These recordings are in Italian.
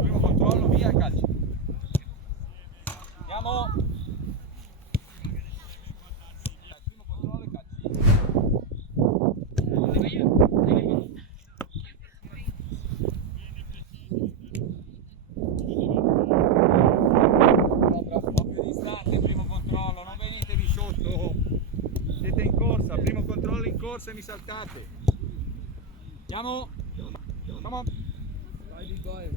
Primo controllo, via, calcio. Andiamo. Primo controllo e calci. Più distante, primo controllo, non venite di sotto. Siete in corsa, primo controllo in corsa e mi saltate. Andiamo. Come on. Rapid, curl.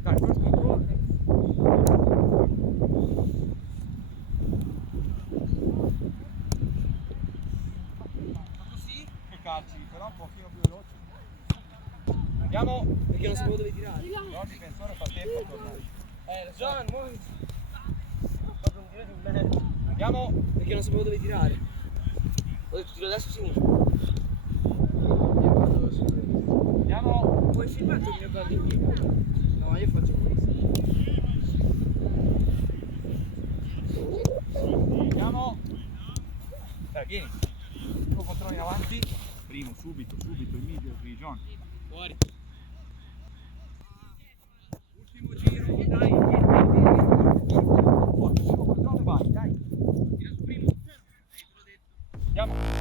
Dai, first control. Così che calci, però un pochino più veloci. Andiamo. Perché non sapevo dove tirare. No, il difensore fa tempo a tornare. John, muoviti. Andiamo. Perché non sapevo dove tirare. Ho detto tiro adesso sinistra. Andiamo. Puoi filmare il mio gol indietro? No, io faccio questo. Andiamo. Dai, vieni. Primo controllo in avanti. Primo, subito, immediately, John. Fuori. Ultimo giro, dai. Primo controllo e vai, dai. Tira su primo. Andiamo.